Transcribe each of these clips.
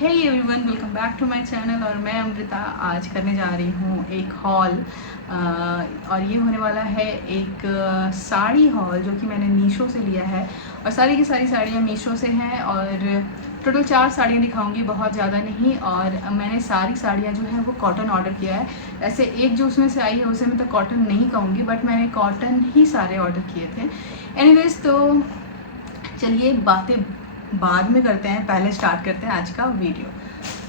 Hey everyone, welcome back to my channel. और मैं अमृता आज करने जा रही हूँ एक हॉल और ये होने वाला है एक साड़ी हॉल जो कि मैंने मीशो से लिया है। और सारी की सारी साड़ियाँ मीशो से हैं और टोटल 4 साड़ियाँ दिखाऊंगी, बहुत ज़्यादा नहीं। और मैंने सारी साड़ियाँ जो हैं वो कॉटन ऑर्डर किया है। ऐसे एक जो उसमें से आई है उसे मैं तो कॉटन नहीं कहूँगी, बट मैंने कॉटन ही सारे ऑर्डर किए थे। एनीवेज, तो चलिए बातें बाद में करते हैं, पहले स्टार्ट करते हैं आज का वीडियो।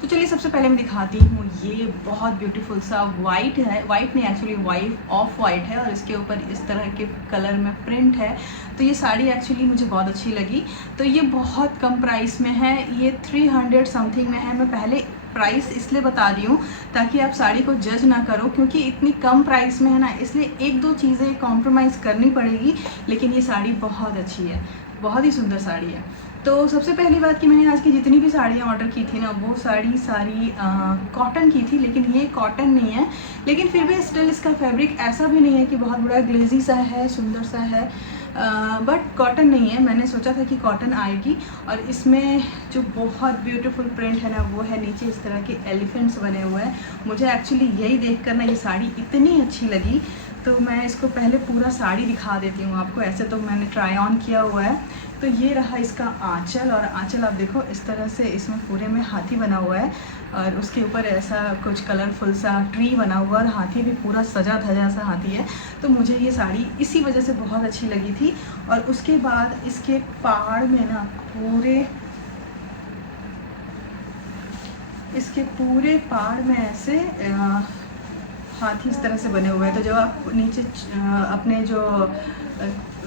तो चलिए सबसे पहले मैं दिखाती हूँ, ये बहुत ब्यूटीफुल सा वाइट है, वाइट नहीं एक्चुअली वाइट ऑफ वाइट है और इसके ऊपर इस तरह के कलर में प्रिंट है। तो ये साड़ी एक्चुअली मुझे बहुत अच्छी लगी। तो ये बहुत कम प्राइस में है, ये 300 समथिंग में है। मैं पहले प्राइस इसलिए बता रही हूँ ताकि आप साड़ी को जज ना करो, क्योंकि इतनी कम प्राइस में है ना, इसलिए एक दो चीज़ें कॉम्प्रोमाइज़ करनी पड़ेगी। लेकिन ये साड़ी बहुत अच्छी है, बहुत ही सुंदर साड़ी है। तो सबसे पहली बात कि मैंने आज की जितनी भी साड़ियाँ ऑर्डर की थी ना, वो सारी कॉटन की थी, लेकिन ये कॉटन नहीं है। लेकिन फिर भी स्टिल इसका फैब्रिक ऐसा भी नहीं है कि बहुत बड़ा ग्लेजी सा है, सुंदर सा है, बट कॉटन नहीं है। मैंने सोचा था कि कॉटन आएगी। और इसमें जो बहुत ब्यूटीफुल प्रिंट है ना, वो है नीचे इस तरह के एलिफेंट्स बने हुए हैं। मुझे एक्चुअली यही देख कर ना ये साड़ी इतनी अच्छी लगी, तो मैं इसको पहले पूरा साड़ी दिखा देती हूँ आपको। ऐसे तो मैंने ट्राई ऑन किया हुआ है। तो ये रहा इसका आंचल, और आंचल आप देखो इस तरह से इसमें पूरे में हाथी बना हुआ है और उसके ऊपर ऐसा कुछ कलरफुल सा ट्री बना हुआ है और हाथी भी पूरा सजा धजा सा हाथी है। तो मुझे ये साड़ी इसी वजह से बहुत अच्छी लगी थी। और उसके बाद इसके पाड़ में ना इसके पूरे पाड़ में ऐसे हाथी इस तरह से बने हुए हैं। तो जब आप नीचे अपने जो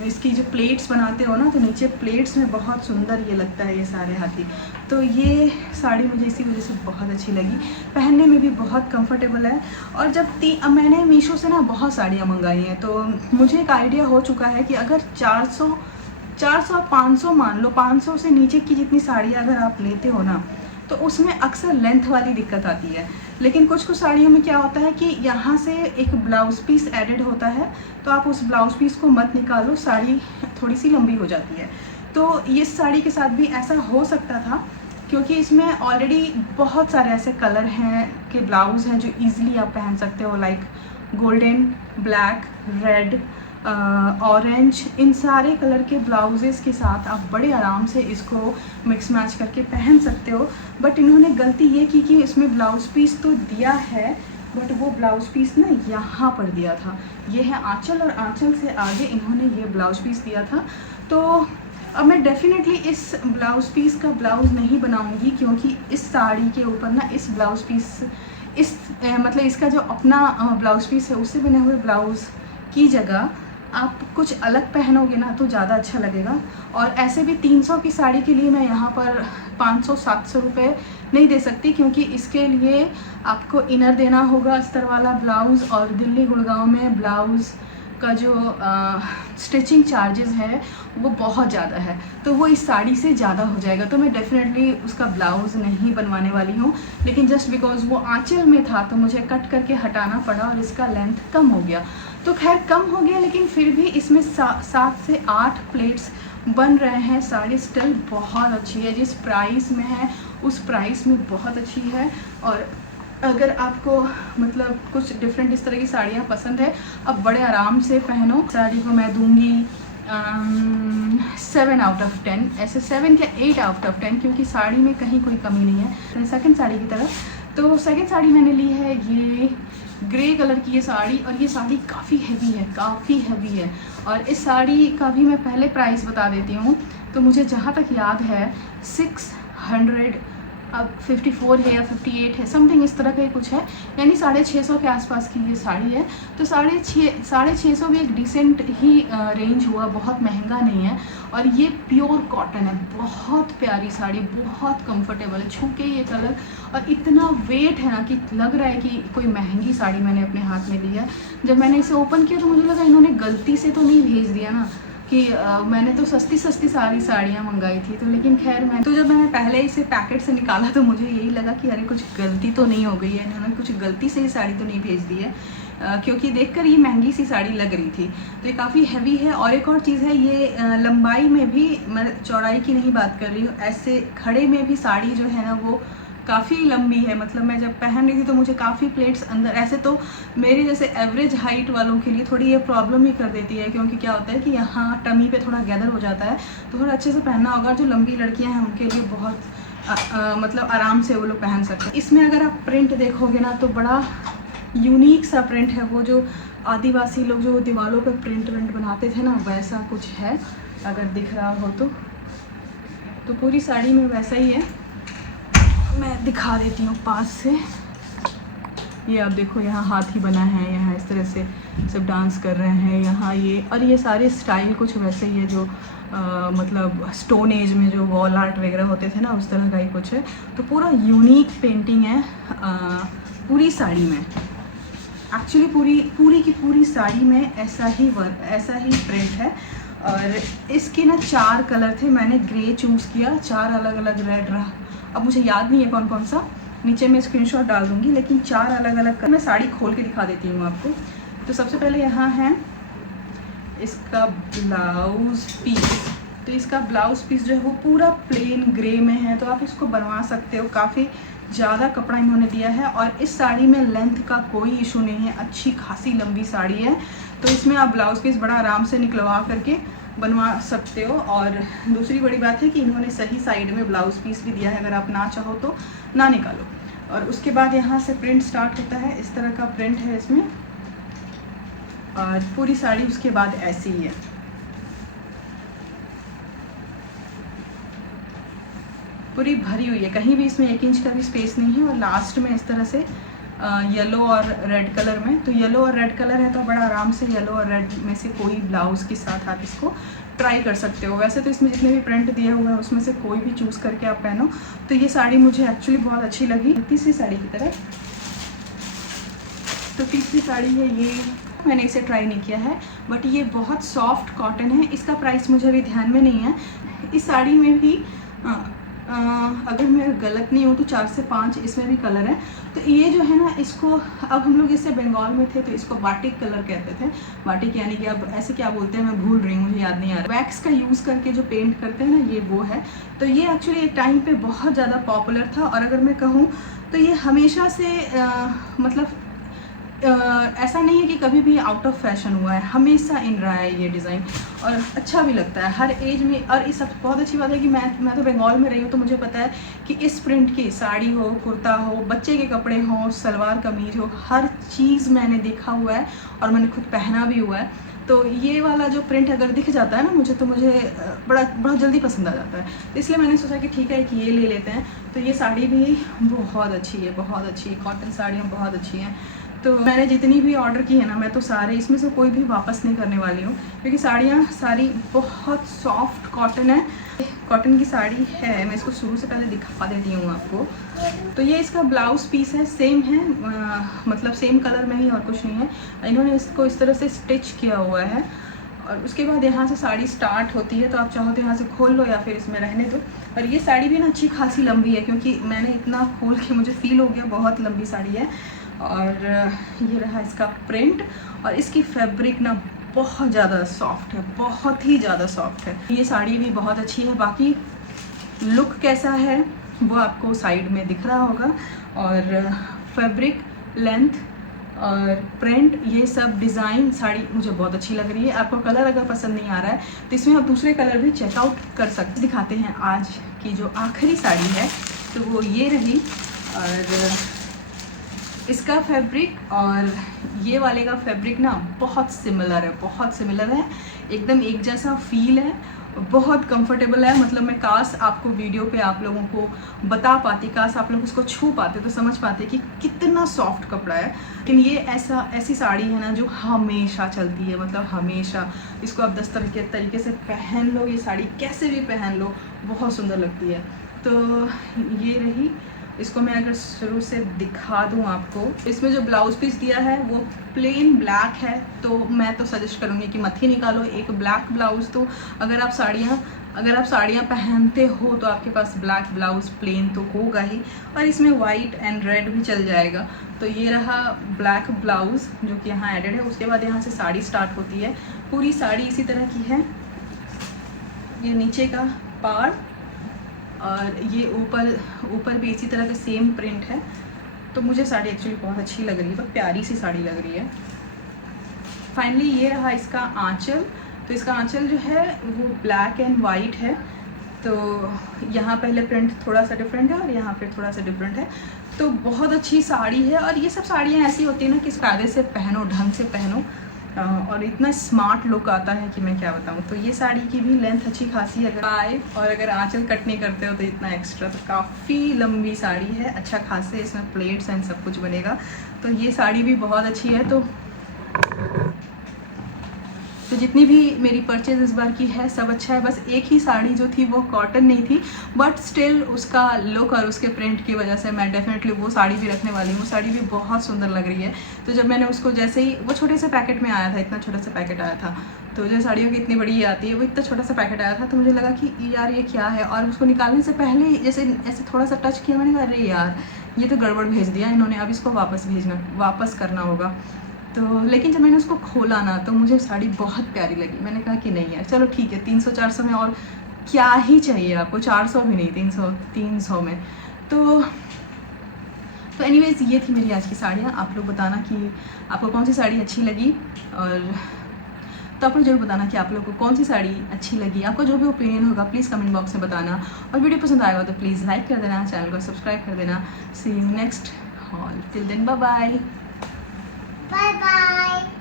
इसकी जो प्लेट्स बनाते हो ना, तो नीचे प्लेट्स में बहुत सुंदर ये लगता है ये सारे हाथी। तो ये साड़ी मुझे इसी वजह से बहुत अच्छी लगी, पहनने में भी बहुत कंफर्टेबल है। और जब मैंने मीशो से ना बहुत साड़ियाँ मंगाई हैं, तो मुझे एक आइडिया हो चुका है कि अगर 400 500 मान लो, 500 से नीचे की जितनी साड़ियाँ अगर आप लेते हो ना, तो उसमें अक्सर लेंथ वाली दिक्कत आती है। लेकिन कुछ साड़ियों में क्या होता है कि यहाँ से एक ब्लाउज़ पीस एडेड होता है, तो आप उस ब्लाउज़ पीस को मत निकालो, साड़ी थोड़ी सी लंबी हो जाती है। तो इस साड़ी के साथ भी ऐसा हो सकता था, क्योंकि इसमें ऑलरेडी बहुत सारे ऐसे कलर हैं कि ब्लाउज़ हैं जो ईज़िली आप पहन सकते हो, like golden, black, red, orange, इन सारे कलर के ब्लाउजेस के साथ आप बड़े आराम से इसको मिक्स मैच करके पहन सकते हो। बट इन्होंने गलती ये की कि इसमें ब्लाउज़ पीस तो दिया है, बट वो ब्लाउज़ पीस ना यहाँ पर दिया था। ये है आंचल और आंचल से आगे इन्होंने ये ब्लाउज़ पीस दिया था। तो अब मैं डेफिनेटली इस ब्लाउज़ पीस का ब्लाउज़ नहीं बनाऊँगी, क्योंकि इस साड़ी के ऊपर ना इस ब्लाउज़ पीस मतलब इसका जो अपना ब्लाउज़ पीस है उससे बने हुए ब्लाउज़ की जगह आप कुछ अलग पहनोगे ना तो ज़्यादा अच्छा लगेगा। और ऐसे भी 300 की साड़ी के लिए मैं यहाँ पर 500-700 रुपये नहीं दे सकती, क्योंकि इसके लिए आपको इनर देना होगा अस्तर वाला ब्लाउज़, और दिल्ली गुड़गांव में ब्लाउज़ का जो स्टिचिंग चार्जेस है वो बहुत ज़्यादा है, तो वो इस साड़ी से ज़्यादा हो जाएगा। तो मैं डेफिनेटली उसका ब्लाउज़ नहीं बनवाने वाली हूँ। लेकिन जस्ट बिकॉज वो आंचल में था तो मुझे कट करके हटाना पड़ा और इसका लेंथ कम हो गया। तो खैर कम हो गया, लेकिन फिर भी इसमें 7 से 8 प्लेट्स बन रहे हैं। साड़ी स्टिल बहुत अच्छी है, जिस प्राइस में है उस प्राइस में बहुत अच्छी है। और अगर आपको मतलब कुछ डिफरेंट इस तरह की साड़ियाँ पसंद है, अब बड़े आराम से पहनो। साड़ी को मैं दूंगी 7 आउट ऑफ 10, ऐसे 7 या 8 आउट ऑफ 10, क्योंकि साड़ी में कहीं कोई कमी नहीं है। सेकंड साड़ी की तरफ, तो सेकंड साड़ी मैंने ली है ये ग्रे कलर की ये साड़ी, और ये साड़ी काफ़ी हैवी है। और इस साड़ी का भी मैं पहले प्राइस बता देती हूँ। तो मुझे जहाँ तक याद है 600, अब 54 है या 58 है, समथिंग इस तरह का ही कुछ है, यानी 650 के आसपास की ये साड़ी है। तो 650 भी एक डिसेंट ही रेंज हुआ, बहुत महंगा नहीं है। और ये प्योर कॉटन है, बहुत प्यारी साड़ी, बहुत कंफर्टेबल है, छू के ये कलर, और इतना वेट है ना कि लग रहा है कि कोई महंगी साड़ी मैंने अपने हाथ में ली है। जब मैंने इसे ओपन किया तो मुझे लगा इन्होंने गलती से तो नहीं भेज दिया ना, कि मैंने तो सस्ती सारी साड़ियाँ मंगाई थी। तो लेकिन खैर जब मैंने पहले इसे पैकेट से निकाला तो मुझे यही लगा कि अरे कुछ गलती तो नहीं हो गई है, इन्होंने कुछ गलती से ये साड़ी तो नहीं भेज दी है, क्योंकि देखकर ये महंगी सी साड़ी लग रही थी। तो ये काफ़ी हैवी है। और एक और चीज़ है, ये लंबाई में भी, मैं चौड़ाई की नहीं बात कर रही हूँ, ऐसे खड़े में भी साड़ी जो है ना वो काफ़ी लंबी है, मतलब मैं जब पहन रही थी तो मुझे काफ़ी प्लेट्स अंदर, ऐसे तो मेरे जैसे एवरेज हाइट वालों के लिए थोड़ी ये प्रॉब्लम ही कर देती है, क्योंकि क्या होता है कि यहाँ टमी पे थोड़ा गैदर हो जाता है, तो थोड़ा अच्छे से पहनना होगा। जो लंबी लड़कियाँ हैं उनके लिए बहुत मतलब आराम से वो लोग पहन सकते हैं। इसमें अगर आप प्रिंट देखोगे ना तो बड़ा यूनिक सा प्रिंट है, वो जो आदिवासी लोग जो दीवारों पे प्रिंट विंट बनाते थे ना, वैसा कुछ है, अगर दिख रहा हो तो पूरी साड़ी में वैसा ही है। मैं दिखा देती हूँ पास से। ये आप देखो, यहाँ हाथी बना है, यहाँ इस तरह से सब डांस कर रहे हैं यहाँ ये, और ये सारे स्टाइल कुछ वैसे ही है जो मतलब स्टोन एज में जो वॉल आर्ट वगैरह होते थे ना, उस तरह का ही कुछ है। तो पूरा यूनिक पेंटिंग है पूरी साड़ी में। एक्चुअली पूरी की पूरी साड़ी में ऐसा ही प्रिंट है। और इसके ना 4 कलर थे, मैंने ग्रे चूज़ किया, 4 अलग अलग रेड रहा, अब मुझे याद नहीं है कौन कौन सा, नीचे मैं स्क्रीनशॉट डाल दूँगी, लेकिन 4 अलग अलग कलर। मैं साड़ी खोल के दिखा देती हूँ आपको। तो सबसे पहले यहाँ है इसका ब्लाउज़ पीस। तो इसका ब्लाउज़ पीस जो है वो पूरा प्लेन ग्रे में है, तो आप इसको बनवा सकते हो। काफ़ी ज़्यादा कपड़ा इन्होंने दिया है, और इस साड़ी में लेंथ का कोई इशू नहीं है, अच्छी खासी लंबी साड़ी है। तो इसमें आप ब्लाउज़ पीस बड़ा आराम से निकलवा करके बनवा सकते हो। और दूसरी बड़ी बात है कि इन्होंने सही साइड में ब्लाउज़ पीस भी दिया है, अगर आप ना चाहो तो ना निकालो। और उसके बाद यहाँ से प्रिंट स्टार्ट होता है, इस तरह का प्रिंट है इसमें, और पूरी साड़ी उसके बाद ऐसी ही है। पूरी भरी हुई है, कहीं भी इसमें 1 इंच का भी स्पेस नहीं है। और लास्ट में इस तरह से येलो और रेड कलर में, तो येलो और रेड कलर है तो बड़ा आराम से येलो और रेड में से कोई ब्लाउज़ के साथ आप इसको ट्राई कर सकते हो। वैसे तो इसमें जितने भी प्रिंट दिए हुए हैं उसमें से कोई भी चूज़ करके आप पहनो। तो ये साड़ी मुझे एक्चुअली बहुत अच्छी लगी। तीसरी साड़ी की तरफ, तो तीसरी साड़ी है ये, मैंने इसे ट्राई नहीं किया है, बट ये बहुत सॉफ्ट कॉटन है। इसका प्राइस मुझे अभी ध्यान में नहीं है। इस साड़ी में भी अगर मैं गलत नहीं हूँ तो 4 से 5 इसमें भी कलर है। तो ये जो है ना, इसको अब हम लोग इससे बंगाल में थे तो इसको बाटिक कलर कहते थे। बाटिक यानी कि अब ऐसे क्या बोलते हैं, मैं भूल रही हूँ, मुझे याद नहीं आ रहा। वैक्स का यूज़ करके जो पेंट करते हैं ना, ये वो है। तो ये एक्चुअली एक टाइम पे बहुत ज़्यादा पॉपुलर था, और अगर मैं कहूँ तो ये हमेशा से मतलब ऐसा नहीं है कि कभी भी आउट ऑफ फैशन हुआ है, हमेशा इन रहा है ये डिज़ाइन, और अच्छा भी लगता है हर एज में। और इस सब बहुत अच्छी बात है कि मैं तो बंगाल में रही हूँ, तो मुझे पता है कि इस प्रिंट की साड़ी हो, कुर्ता हो, बच्चे के कपड़े हों, सलवार कमीज हो, हर चीज़ मैंने देखा हुआ है और मैंने खुद पहना भी हुआ है। तो ये वाला जो प्रिंट अगर दिख जाता है ना मुझे, तो मुझे बड़ा जल्दी पसंद आ जाता है। तो इसलिए मैंने सोचा कि ठीक है कि ये ले लेते हैं। तो ये साड़ी भी बहुत अच्छी है, बहुत अच्छी है, कॉटन साड़ियाँ बहुत अच्छी हैं। तो मैंने जितनी भी ऑर्डर की है ना, मैं तो सारे इसमें से कोई भी वापस नहीं करने वाली हूँ, क्योंकि साड़ियाँ सारी बहुत सॉफ्ट कॉटन है। कॉटन की साड़ी है, मैं इसको शुरू से पहले दिखा देती हूँ आपको। तो ये इसका ब्लाउज़ पीस है, सेम है, मतलब सेम कलर में ही, और कुछ नहीं है। इन्होंने इसको इस तरह से स्टिच किया हुआ है, और उसके बाद यहाँ से साड़ी स्टार्ट होती है। तो आप चाहो तो यहाँ से खोल लो या फिर इसमें रहने दो। और ये साड़ी भी ना अच्छी खासी लंबी है, क्योंकि मैंने इतना खोल के मुझे फील हो गया, बहुत लंबी साड़ी है। और ये रहा इसका प्रिंट, और इसकी फैब्रिक ना बहुत ज़्यादा सॉफ्ट है, बहुत ही ज़्यादा सॉफ्ट है। ये साड़ी भी बहुत अच्छी है। बाकी लुक कैसा है वो आपको साइड में दिख रहा होगा। और फैब्रिक, लेंथ और प्रिंट, ये सब डिज़ाइन साड़ी मुझे बहुत अच्छी लग रही है। आपको कलर अगर पसंद नहीं आ रहा है तो इसमें आप दूसरे कलर भी चेकआउट कर सकते। दिखाते हैं आज की जो आखिरी साड़ी है, तो वो ये रही। और इसका फैब्रिक और ये वाले का फैब्रिक ना बहुत सिमिलर है, बहुत सिमिलर है, एकदम एक जैसा फील है, बहुत कंफर्टेबल है। मतलब मैं काश आपको वीडियो पे आप लोगों को बता पाती, काश आप लोग इसको छू पाते तो समझ पाते कि कितना सॉफ्ट कपड़ा है। लेकिन ये ऐसी साड़ी है ना जो हमेशा चलती है, मतलब हमेशा इसको आप 10 तरह के तरीके से पहन लो, ये साड़ी कैसे भी पहन लो बहुत सुंदर लगती है। तो ये रही। इसको मैं अगर शुरू से दिखा दूँ आपको, इसमें जो ब्लाउज़ पीस दिया है वो प्लेन ब्लैक है, तो मैं तो सजेस्ट करूँगी कि मत ही निकालो एक ब्लैक ब्लाउज़। तो अगर आप साड़ियाँ पहनते हो तो आपके पास ब्लैक ब्लाउज़ प्लेन तो होगा ही, और इसमें वाइट एंड रेड भी चल जाएगा। तो ये रहा ब्लैक ब्लाउज़ जो कि यहाँ एडेड है। उसके बाद यहाँ से साड़ी स्टार्ट होती है। पूरी साड़ी इसी तरह की है, ये नीचे का पार्ट, और ये ऊपर भी इसी तरह का सेम प्रिंट है। तो मुझे साड़ी एक्चुअली बहुत अच्छी लग रही है, बहुत प्यारी सी साड़ी लग रही है। फाइनली ये रहा इसका आंचल। तो इसका आंचल जो है वो ब्लैक एंड वाइट है। तो यहाँ पहले प्रिंट थोड़ा सा डिफरेंट है और यहाँ पे थोड़ा सा डिफरेंट है। तो बहुत अच्छी साड़ी है। और ये सब साड़ियाँ ऐसी होती है ना कि कायदे से पहनो, ढंग से पहनो, और इतना स्मार्ट लुक आता है कि मैं क्या बताऊँ। तो ये साड़ी की भी लेंथ अच्छी खासी है अगर और अगर आंचल कट नहीं करते हो तो इतना एक्स्ट्रा। तो काफ़ी लंबी साड़ी है, अच्छा खासे इसमें प्लेट्स एंड सब कुछ बनेगा। तो ये साड़ी भी बहुत अच्छी है। तो जितनी भी मेरी परचेज इस बार की है सब अच्छा है। बस एक ही साड़ी जो थी वो कॉटन नहीं थी, बट स्टिल उसका लुक और उसके प्रिंट की वजह से मैं डेफिनेटली वो साड़ी भी रखने वाली हूँ। वो साड़ी भी बहुत सुंदर लग रही है। तो जब मैंने उसको जैसे ही वो छोटे से पैकेट में आया था, इतना छोटा सा पैकेट आया था, तो जो साड़ियों की इतनी बड़ी आती है वो इतना छोटा सा पैकेट आया था, तो मुझे लगा कि यार ये क्या है। और उसको निकालने से पहले जैसे ऐसे थोड़ा सा टच किया, मैंने कहा अरे यार ये तो गड़बड़ भेज दिया इन्होंने, अब इसको वापस करना होगा। तो लेकिन जब मैंने उसको खोला ना तो मुझे साड़ी बहुत प्यारी लगी। मैंने कहा कि नहीं यार चलो ठीक है, 300-400 में और क्या ही चाहिए आपको, 400 भी नहीं, 300 में। तो एनीवेज ये थी मेरी आज की साड़ियाँ। आप लोग बताना कि आपको कौन सी साड़ी अच्छी लगी, और तो आप लोग जरूर बताना कि आप लोग को कौन सी साड़ी अच्छी लगी। आपका जो भी ओपिनियन होगा प्लीज़ कमेंट बॉक्स में बताना। और वीडियो पसंद आएगा तो प्लीज़ लाइक कर देना, चैनल को सब्सक्राइब कर देना। See you next hall, till then bye bye. Bye bye.